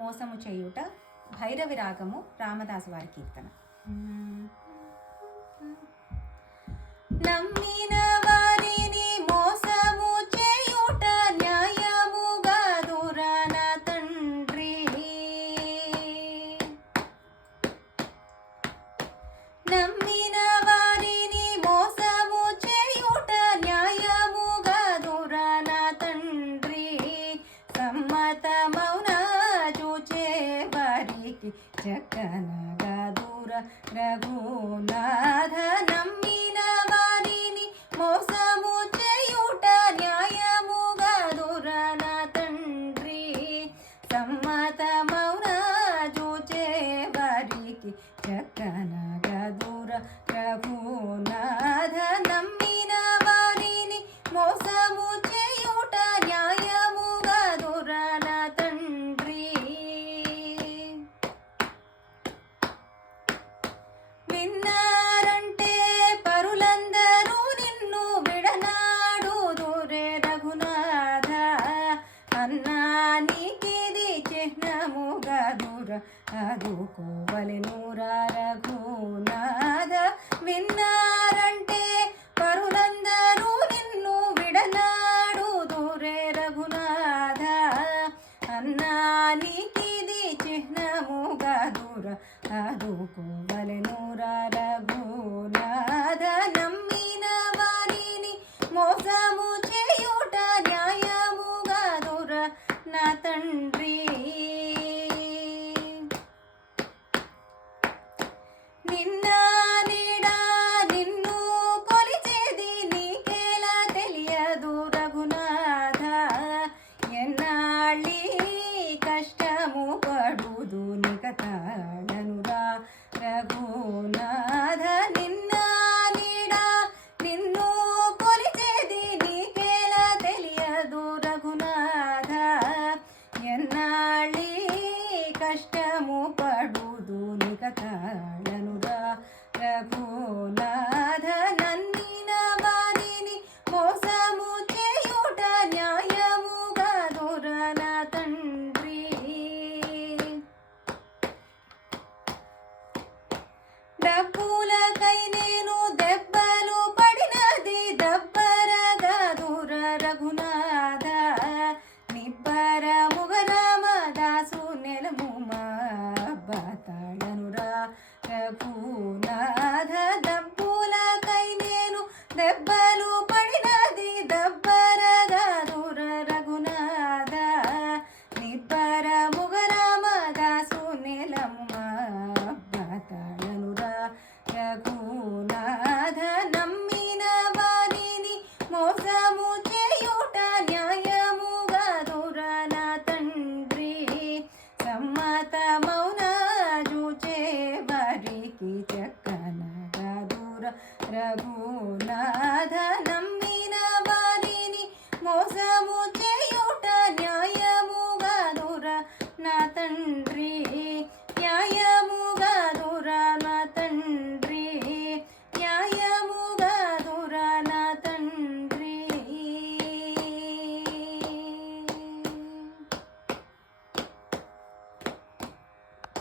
మోసము చేయుట భైరవి రాగము రామదాసు వారి కీర్తన. నమ్మిన వారిని మోసము చేయుట న్యాయముగా దురన తండ్రి. నమ్మిన వారిని మోసము చేయుట న్యాయముగా దురన తండ్రి. సమ్మతమౌన చూచే వారికి చక్కనగా దూర రఘునాథ. నమ్మిన వారిని మోసము చేయుట న్యాయముగా దురన తండ్రి. సమ్మతమౌన చూచే వారికి చక్కనగా దూర రఘునాథ. నమ్మిన వారిని మోసము చేయుట న్యాయముగా దురన తండ్రి. విన్నారంటే పరులందరూ నిన్ను విడనాడు దురే రఘునాథ. అన్నానికిది చిహ్నముగా దుర అదుకోవలెనురా రఘునాథ. విన్నారంటే పరులందరూ నిన్ను విడనాడు దురే రఘునాథ. అన్నానికిది చిహ్నముగా దుర అదుకోవలెనురా రఘునాథ. నమ్మిన వారిని మోసము చేయుట న్యాయముగా దుర నా తండ్రి. నిన్న నీడా నిన్ను కొలిచేది నీకేలా తెలియదు రఘునాథ. ఎన్నాళ్ళి కష్టము పడుదు నికతాడనురా రఘునాథ. నిన్న నీడా నిన్ను కొలిచేది నీకేలా తెలియదు రఘునాథ. ఎన్నాళ్ళి కష్టము పడుదు నికతాడనురా రఘునాథ.